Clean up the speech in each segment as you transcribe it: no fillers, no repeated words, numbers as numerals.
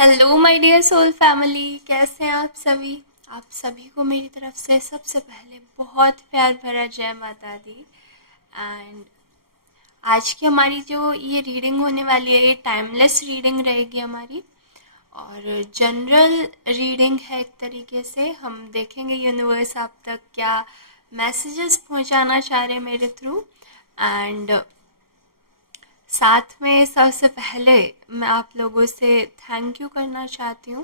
Hello my dear soul family, कैसे हैं आप सभी। आप सभी को मेरी तरफ से सबसे पहले बहुत प्यार भरा जय माता दी। एंड आज की हमारी जो ये रीडिंग होने वाली है, ये टाइमलेस रीडिंग रहेगी हमारी, और जनरल रीडिंग है। एक तरीके से हम देखेंगे यूनिवर्स आप तक क्या मैसेजेस पहुंचाना चाह रहे हैं मेरे थ्रू। एंड साथ में सबसे पहले मैं आप लोगों से थैंक यू करना चाहती हूँ।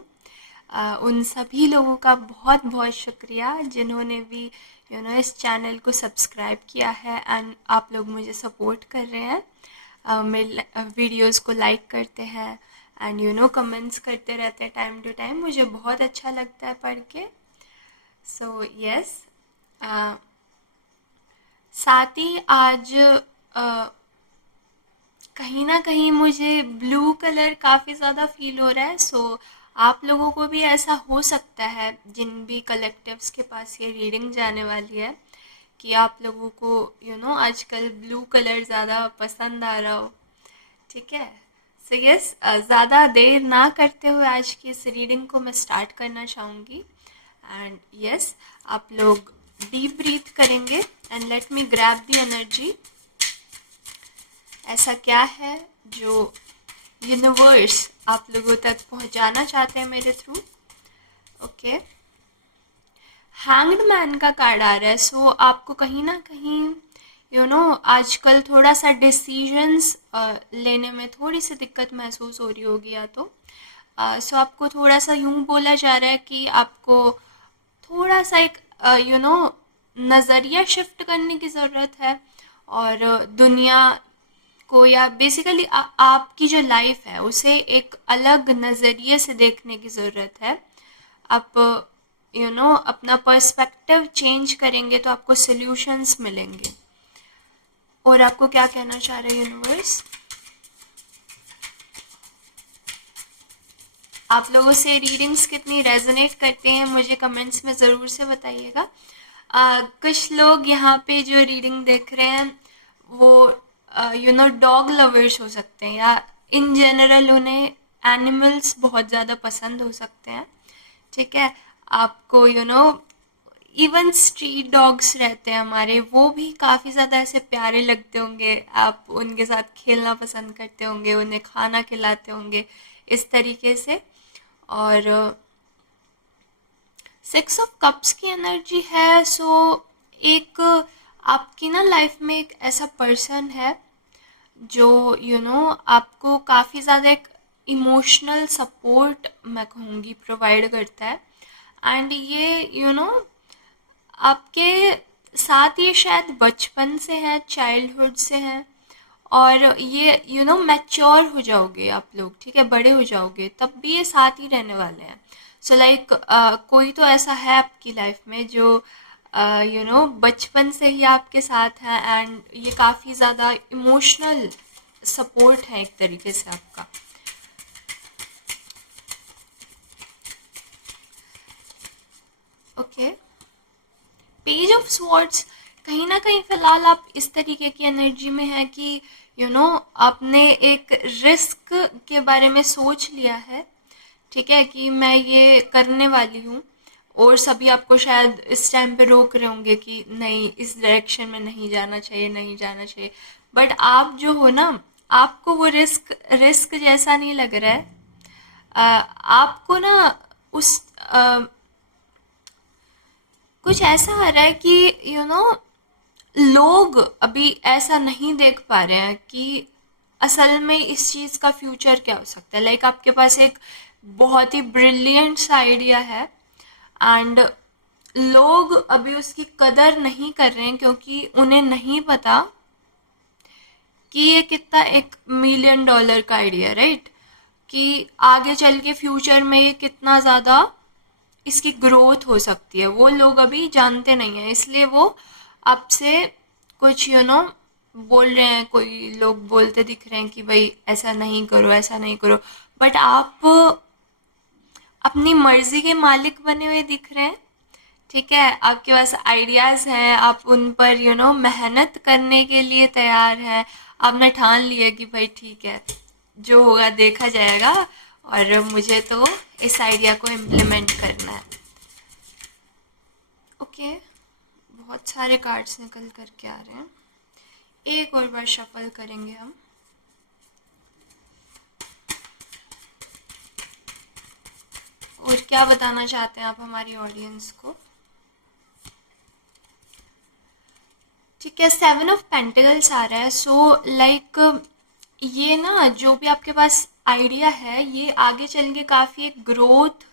उन सभी लोगों का बहुत बहुत शुक्रिया जिन्होंने भी इस चैनल को सब्सक्राइब किया है एंड आप लोग मुझे सपोर्ट कर रहे हैं। मेरे वीडियोस को लाइक करते हैं एंड कमेंट्स करते रहते हैं टाइम टू टाइम। मुझे बहुत अच्छा लगता है पढ़ के। सो यस, साथ ही आज कहीं ना कहीं मुझे ब्लू कलर काफ़ी ज़्यादा फील हो रहा है। सो आप लोगों को भी ऐसा हो सकता है, जिन भी कलेक्टिव्स के पास ये रीडिंग जाने वाली है, कि आप लोगों को आजकल ब्लू कलर ज़्यादा पसंद आ रहा हो। ठीक है। सो यस, ज़्यादा देर ना करते हुए आज की इस रीडिंग को मैं स्टार्ट करना चाहूँगी। एंड यस, आप लोग डीप ब्रीथ करेंगे and let me grab the energy. ऐसा क्या है जो यूनिवर्स आप लोगों तक पहुंचाना चाहते हैं मेरे थ्रू। ओके, हैंग्ड मैन का कार्ड आ रहा है। सो आपको कहीं ना कहीं आजकल थोड़ा सा डिसीजंस लेने में थोड़ी सी दिक्कत महसूस हो रही होगी, या तो सो आपको थोड़ा सा यूं बोला जा रहा है कि आपको थोड़ा सा एक नज़रिया शिफ्ट करने की ज़रूरत है, और दुनिया को, या बेसिकली आपकी जो लाइफ है उसे एक अलग नज़रिए से देखने की ज़रूरत है। आप अपना पर्सपेक्टिव चेंज करेंगे तो आपको सॉल्यूशंस मिलेंगे। और आपको क्या कहना चाह रहे हैं यूनिवर्स। आप लोगों से रीडिंग्स कितनी रेजोनेट करते हैं मुझे कमेंट्स में ज़रूर से बताइएगा। कुछ लोग यहाँ पे जो रीडिंग देख रहे हैं वो डॉग लवर्स हो सकते हैं, या इन जनरल उन्हें एनिमल्स बहुत ज़्यादा पसंद हो सकते हैं। ठीक है। आपको इवन स्ट्रीट डॉग्स रहते हैं हमारे, वो भी काफ़ी ज़्यादा ऐसे प्यारे लगते होंगे। आप उनके साथ खेलना पसंद करते होंगे, उन्हें खाना खिलाते होंगे इस तरीके से। और 6 ऑफ कप्स की एनर्जी है। सो एक आपकी ना लाइफ में एक ऐसा पर्सन है जो आपको काफ़ी ज़्यादा एक इमोशनल सपोर्ट मैं कहूँगी प्रोवाइड करता है। एंड ये आपके साथ ये शायद बचपन से है, चाइल्डहुड से है, और ये मैच्योर हो जाओगे आप लोग, ठीक है, बड़े हो जाओगे तब भी ये साथ ही रहने वाले हैं। सो लाइक कोई तो ऐसा है आपकी लाइफ में जो बचपन से ही आपके साथ है, एंड ये काफ़ी ज़्यादा इमोशनल सपोर्ट है एक तरीके से आपका। ओके, पेज ऑफ स्वॉर्ड्स, कहीं ना कहीं फ़िलहाल आप इस तरीके की एनर्जी में है कि आपने एक रिस्क के बारे में सोच लिया है। ठीक है, कि मैं ये करने वाली हूँ, और सभी आपको शायद इस टाइम पे रोक रहे होंगे कि नहीं, इस डायरेक्शन में नहीं जाना चाहिए, नहीं जाना चाहिए। बट आप जो हो ना, आपको वो रिस्क रिस्क जैसा नहीं लग रहा है। आपको ना उस कुछ ऐसा आ रहा है कि लोग अभी ऐसा नहीं देख पा रहे हैं कि असल में इस चीज़ का फ्यूचर क्या हो सकता है। लाइक आपके पास एक बहुत ही ब्रिलियंट सा आइडिया है, एंड लोग अभी उसकी कदर नहीं कर रहे हैं क्योंकि उन्हें नहीं पता कि ये कितना एक $1 million का आइडिया, राइट, कि आगे चल के फ्यूचर में ये कितना ज़्यादा इसकी ग्रोथ हो सकती है, वो लोग अभी जानते नहीं हैं। इसलिए वो आपसे कुछ बोल रहे हैं, कोई लोग बोलते दिख रहे हैं कि भाई ऐसा नहीं करो, ऐसा नहीं करो, बट आप अपनी मर्जी के मालिक बने हुए दिख रहे हैं। ठीक है, आपके पास आइडियाज़ हैं, आप उन पर मेहनत करने के लिए तैयार हैं। आपने ठान लिया कि भाई ठीक है, जो होगा देखा जाएगा, और मुझे तो इस आइडिया को इम्प्लीमेंट करना है। ओके, बहुत सारे कार्ड्स निकल करके आ रहे हैं। एक और बार शफल करेंगे हम। और क्या बताना चाहते हैं आप हमारी ऑडियंस को? ठीक है, 7 ऑफ पेंटिकल्स आ रहा है। सो लाइक ये ना जो भी आपके पास आइडिया है ये आगे चल के काफ़ी एक ग्रोथ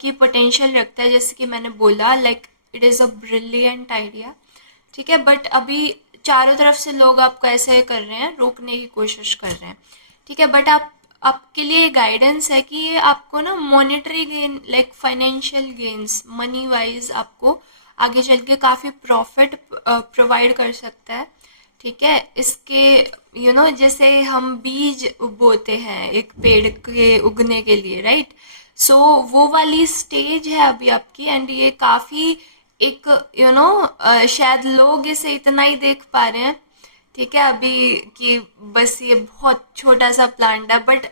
की पोटेंशियल रखता है, जैसे कि मैंने बोला like it is a brilliant idea. ठीक है, बट अभी चारों तरफ से लोग आपको ऐसे कर रहे हैं, रोकने की कोशिश कर रहे हैं। ठीक है, बट आपके लिए गाइडेंस है कि ये आपको ना monetary gain like financial gains money wise आपको आगे चल के काफ़ी प्रॉफिट प्रोवाइड कर सकता है। ठीक है, इसके जैसे हम बीज बोते हैं एक पेड़ के उगने के लिए, राइट? सो वो वाली स्टेज है अभी आपकी, एंड ये काफ़ी एक शायद लोग इसे इतना ही देख पा रहे हैं। ठीक है, अभी कि बस ये बहुत छोटा सा प्लांट है, बट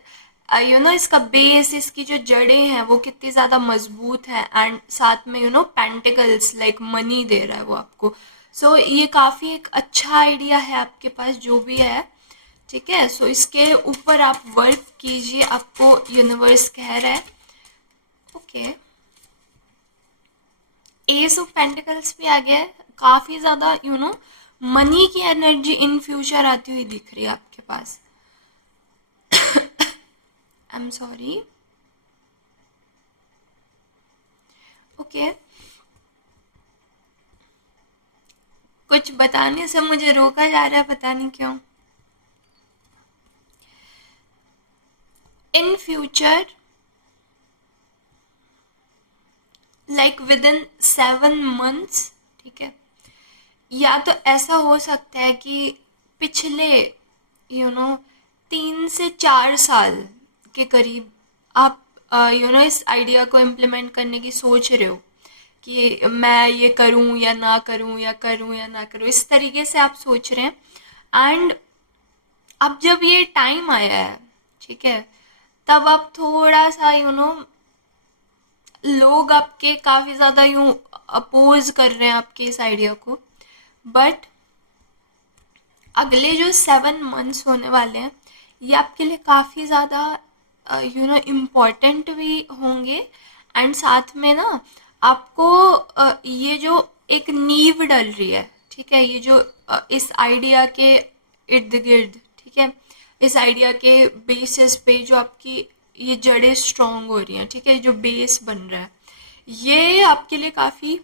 इसका बेस, इसकी जो जड़ें हैं वो कितनी ज़्यादा मजबूत है, एंड साथ में पेंटिकल्स लाइक मनी दे रहा है वो आपको। सो ये काफ़ी एक अच्छा आइडिया है आपके पास जो भी है। ठीक है, सो इसके ऊपर आप वर्क कीजिए, आपको यूनिवर्स कह रहा है। ओके, एस ऑफ पेंटिकल्स भी आ गया है। काफ़ी ज़्यादा मनी की एनर्जी इन फ्यूचर आती हुई दिख रही है आपके पास। I am sorry. ओके, कुछ बताने से मुझे रोका जा रहा है, पता नहीं क्यों। In future like with in 7 months, ठीक है, या तो ऐसा हो सकता है कि पिछले 3 से 4 साल के करीब आप इस आइडिया को इम्प्लीमेंट करने की सोच रहे हो कि मैं ये करूं या ना करूं, या करूं या ना करूं, इस तरीके से आप सोच रहे हैं। एंड अब जब ये टाइम आया है, ठीक है, तब आप थोड़ा सा लोग आपके काफ़ी ज़्यादा अपोज कर रहे हैं आपके इस आइडिया को, बट अगले जो 7 मंथ्स होने वाले हैं ये आपके लिए काफ़ी ज़्यादा इम्पॉर्टेंट भी होंगे। एंड साथ में ना आपको ये जो एक नींव डल रही है, ठीक है, ये जो इस आइडिया के इर्द गिर्द, ठीक है, इस आइडिया के बेसिस पे जो आपकी ये जड़ें स्ट्रॉन्ग हो रही हैं, ठीक है, जो बेस बन रहा है, ये आपके लिए काफ़ी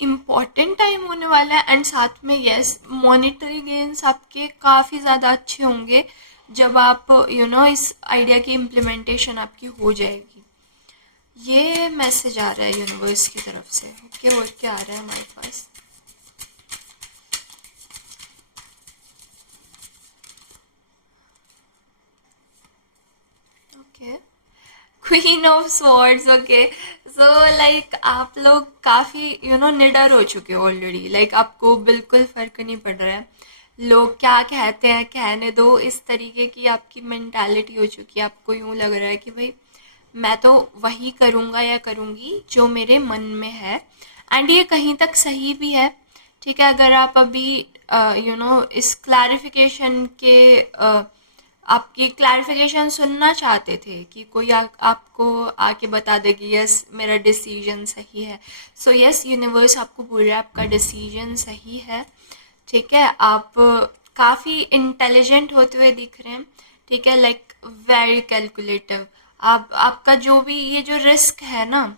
इम्पॉर्टेंट टाइम होने वाला है। एंड साथ में यस, मॉनेटरी गेन्स आपके काफ़ी ज़्यादा अच्छे होंगे जब आप इस आइडिया की इम्प्लीमेंटेशन आपकी हो जाएगी। ये मैसेज आ रहा है यूनिवर्स की तरफ से। ओके, और क्या आ रहा है हमारे पास? Okay, queen of swords. Okay, so like आप लोग काफ़ी निडर हो चुके हो ऑलरेडी, लाइक आपको बिल्कुल फ़र्क नहीं पड़ रहा है लोग क्या कहते हैं, कहने दो, इस तरीके की आपकी मेंटालिटी हो चुकी है। आपको यूँ लग रहा है कि भाई मैं तो वही करूँगा या करूँगी जो मेरे मन में है। एंड ये कहीं तक सही भी है। ठीक है, अगर आप अभी इस क्लैरिफिकेशन के आपकी क्लैरिफिकेशन सुनना चाहते थे कि कोई आपको आके बता दे कि यस मेरा डिसीजन सही है, सो यस, यूनिवर्स आपको बोल रहा है आपका डिसीजन सही है। ठीक है, आप काफ़ी इंटेलिजेंट होते हुए दिख रहे हैं। ठीक है, लाइक वेरी कैलकुलेटिव। आपका जो भी ये जो रिस्क है ना,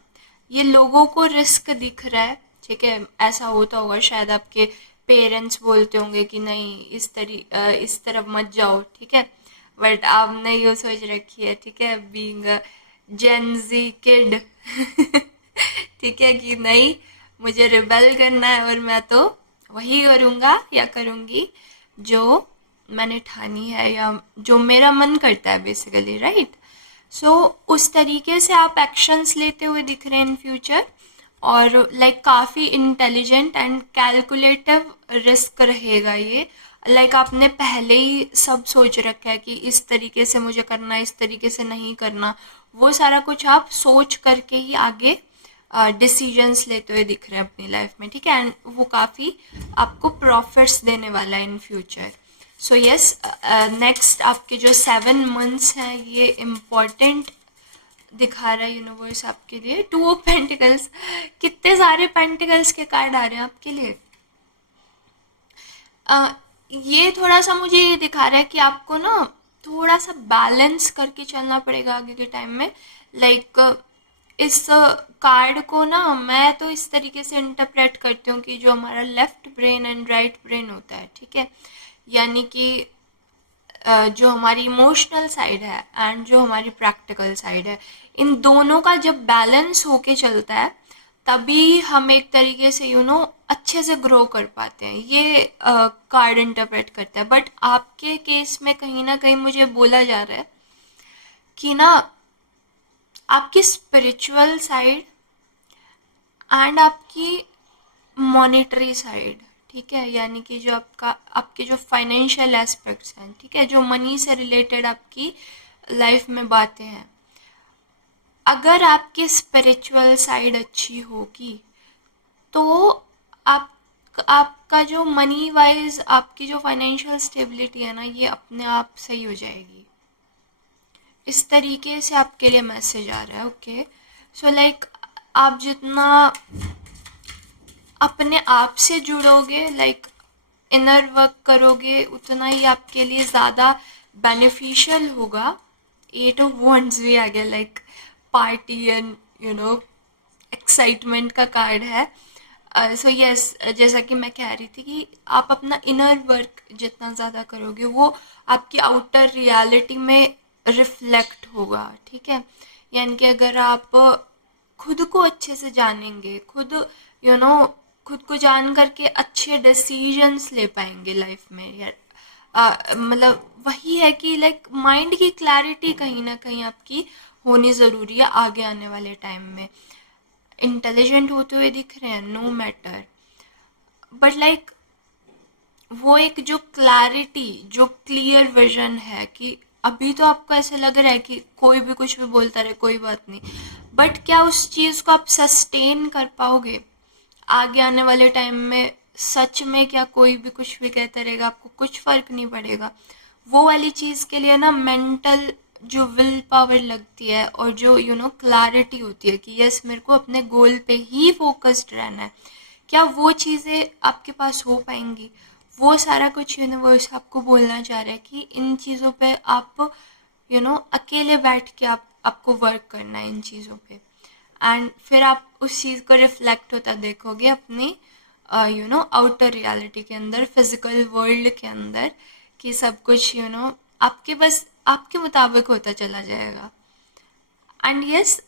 ये लोगों को रिस्क दिख रहा है। ठीक है, ऐसा होता होगा शायद आपके पेरेंट्स बोलते होंगे कि नहीं इस तरफ मत जाओ, ठीक है, बट आपने ये सोच रखी है, ठीक है, बीइंग जेन जी किड ठीक है, कि नहीं मुझे रिबेल करना है और मैं तो वही करूँगा या करूँगी जो मैंने ठानी है या जो मेरा मन करता है बेसिकली, राइट? सो उस तरीके से आप एक्शंस लेते हुए दिख रहे हैं इन फ्यूचर, और लाइक काफ़ी इंटेलिजेंट एंड कैलकुलेटिव रिस्क रहेगा ये लाइक आपने पहले ही सब सोच रखा है कि इस तरीके से मुझे करना, इस तरीके से नहीं करना, वो सारा कुछ आप सोच करके ही आगे डिसीजंस लेते हुए दिख रहे हैं अपनी लाइफ में, ठीक है। एंड वो काफ़ी आपको प्रॉफिट्स देने वाला है in future. So yes, next आपके जो 7 मंथ्स हैं ये इम्पॉर्टेंट दिखा रहा है यूनिवर्स आपके लिए। 2 ऑफ पेंटिकल्स, कितने सारे पेंटिकल्स के कार्ड आ रहे हैं आपके लिए। अ, ये थोड़ा सा मुझे ये दिखा रहा है कि आपको ना थोड़ा सा बैलेंस करके चलना पड़ेगा आगे के टाइम में। लाइक इस कार्ड को ना मैं तो इस तरीके से इंटरप्रेट करती हूँ कि जो हमारा left brain and right brain होता है, ठीक है, यानी कि जो हमारी इमोशनल साइड है एंड जो हमारी प्रैक्टिकल साइड है, इन दोनों का जब बैलेंस होके चलता है तभी हम एक तरीके से अच्छे से ग्रो कर पाते हैं। ये कार्ड इंटरप्रेट करता है। बट आपके केस में कहीं ना कहीं मुझे बोला जा रहा है कि ना आपकी स्पिरिचुअल साइड एंड आपकी मॉनेटरी साइड, ठीक है, यानी कि जो आपके जो फाइनेंशियल एस्पेक्ट्स हैं, ठीक है, जो मनी से रिलेटेड आपकी लाइफ में बातें हैं, अगर आपकी स्पिरिचुअल साइड अच्छी होगी तो आप आपका जो मनी वाइज आपकी जो फाइनेंशियल स्टेबिलिटी है ना, ये अपने आप सही हो जाएगी। इस तरीके से आपके लिए मैसेज आ रहा है। ओके, सो लाइक आप जितना अपने आप से जुड़ोगे, लाइक इनर वर्क करोगे, उतना ही आपके लिए ज़्यादा बेनिफिशियल होगा। 8 ऑफ वंड्स भी आ गया, लाइक पार्टी एंड एक्साइटमेंट का कार्ड है। सो यस, जैसा कि मैं कह रही थी कि आप अपना इनर वर्क जितना ज़्यादा करोगे वो आपकी आउटर रियलिटी में रिफ्लेक्ट होगा, ठीक है। यानी कि अगर आप खुद को अच्छे से जानेंगे, खुद यू नो खुद को जान करके अच्छे डिसीजंस ले पाएंगे लाइफ में, यार मतलब वही है कि लाइक माइंड की क्लैरिटी कहीं ना कहीं आपकी होनी ज़रूरी है आगे आने वाले टाइम में। इंटेलिजेंट होते हुए दिख रहे हैं, नो मैटर, बट लाइक वो एक जो क्लैरिटी, जो क्लियर विजन है कि अभी तो आपको ऐसे लग रहा है कि कोई भी कुछ भी बोलता रहे, कोई बात नहीं, बट क्या उस चीज़ को आप सस्टेन कर पाओगे आगे आने वाले टाइम में। सच में क्या कोई भी कुछ भी कहता रहेगा, आपको कुछ फर्क नहीं पड़ेगा। वो वाली चीज़ के लिए ना मेंटल जो विल पावर लगती है और जो क्लैरिटी होती है कि यस मेरे को अपने गोल पे ही फोकस्ड रहना है, क्या वो चीज़ें आपके पास हो पाएंगी। वो सारा कुछ यूनिवर्स आपको बोलना चाह रहा है कि इन चीज़ों पे आप अकेले बैठ के आपको वर्क करना है इन चीज़ों पे। एंड फिर आप उस चीज़ को रिफ्लेक्ट होता देखोगे अपनी आउटर रियलिटी के अंदर, फिजिकल वर्ल्ड के अंदर, कि सब कुछ आपके बस आपके मुताबिक होता चला जाएगा। एंड यस,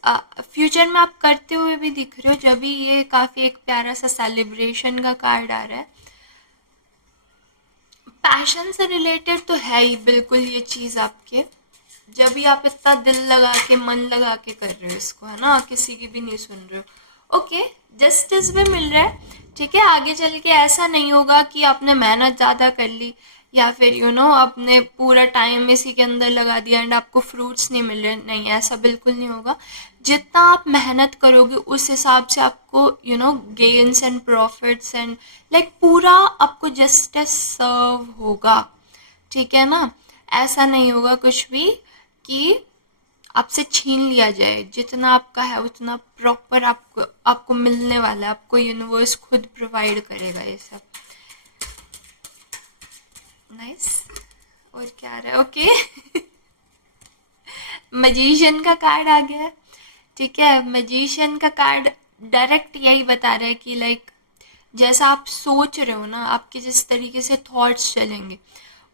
फ्यूचर में आप करते हुए भी दिख रहे हो। जब भी ये काफ़ी एक प्यारा सा सेलिब्रेशन का कार्ड आ रहा है, पैशन से रिलेटेड तो है ही बिल्कुल ये चीज़ आपके। जब भी आप इतना दिल लगा के मन लगा के कर रहे हो इसको, है ना, किसी की भी नहीं सुन रहे हो, ओके, जस्टिस भी मिल रहा है, ठीक है। आगे चल के ऐसा नहीं होगा कि आपने मेहनत ज़्यादा कर ली या फिर आपने पूरा टाइम इसी के अंदर लगा दिया एंड आपको फ्रूट्स नहीं मिल रहे, नहीं, ऐसा बिल्कुल नहीं होगा। जितना आप मेहनत करोगे उस हिसाब से आपको gains and profits and like पूरा आपको जस्टिस सर्व होगा, ठीक है ना। ऐसा नहीं होगा कुछ भी कि आपसे छीन लिया जाए। जितना आपका है उतना प्रॉपर आपको आपको मिलने वाला है, आपको यूनिवर्स खुद प्रोवाइड करेगा ये सब। नाइस, और क्या आ रहा है, ओके। मैजिशियन का कार्ड आ गया है, ठीक है। मैजिशियन का कार्ड डायरेक्ट यही बता रहा है कि लाइक जैसा आप सोच रहे हो ना, आपके जिस तरीके से थॉट्स चलेंगे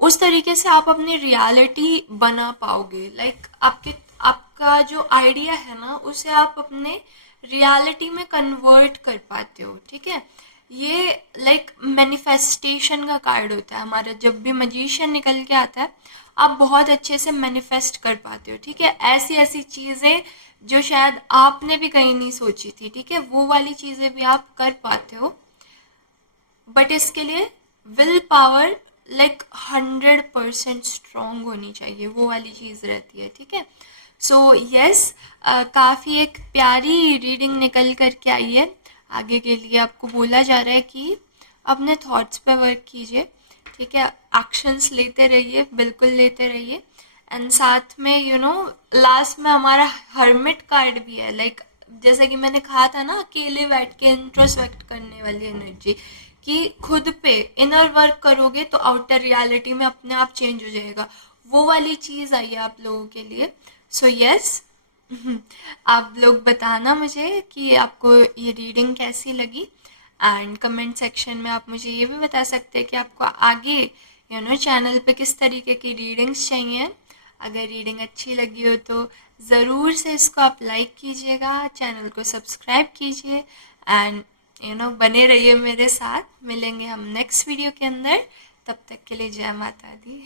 उस तरीके से आप अपनी रियलिटी बना पाओगे। लाइक आपका जो आइडिया है ना उसे आप अपने रियलिटी में कन्वर्ट कर पाते हो, ठीक है। ये लाइक मैनिफेस्टेशन का कार्ड होता है हमारा। जब भी मैजिशियन निकल के आता है आप बहुत अच्छे से मैनिफेस्ट कर पाते हो, ठीक है। ऐसी ऐसी चीज़ें जो शायद आपने भी कहीं नहीं सोची थी, ठीक है, वो वाली चीज़ें भी आप कर पाते हो। बट इसके लिए विल पावर लाइक 100% स्ट्रॉन्ग होनी चाहिए, वो वाली चीज़ रहती है, ठीक है। सो यस, काफ़ी एक प्यारी रीडिंग निकल कर के आई है। आगे के लिए आपको बोला जा रहा है कि अपने थॉट्स पे वर्क कीजिए, ठीक है, एक्शंस लेते रहिए, बिल्कुल लेते रहिए। एंड साथ में लास्ट में हमारा हर्मिट कार्ड भी है, लाइक जैसा कि मैंने कहा था ना, अकेले बैठ के इंट्रोस्पेक्ट करने वाली एनर्जी, कि खुद पे इनर वर्क करोगे तो आउटर रियलिटी में अपने आप चेंज हो जाएगा, वो वाली चीज़ आई है आप लोगों के लिए। सो यस, आप लोग बताना मुझे कि आपको ये रीडिंग कैसी लगी, एंड कमेंट सेक्शन में आप मुझे ये भी बता सकते हैं कि आपको आगे चैनल पे किस तरीके की रीडिंग्स चाहिए। अगर रीडिंग अच्छी लगी हो तो ज़रूर से इसको आप लाइक कीजिएगा, चैनल को सब्सक्राइब कीजिए, एंड बने रहिए मेरे साथ। मिलेंगे हम नेक्स्ट वीडियो के अंदर, तब तक के लिए जय माता दी।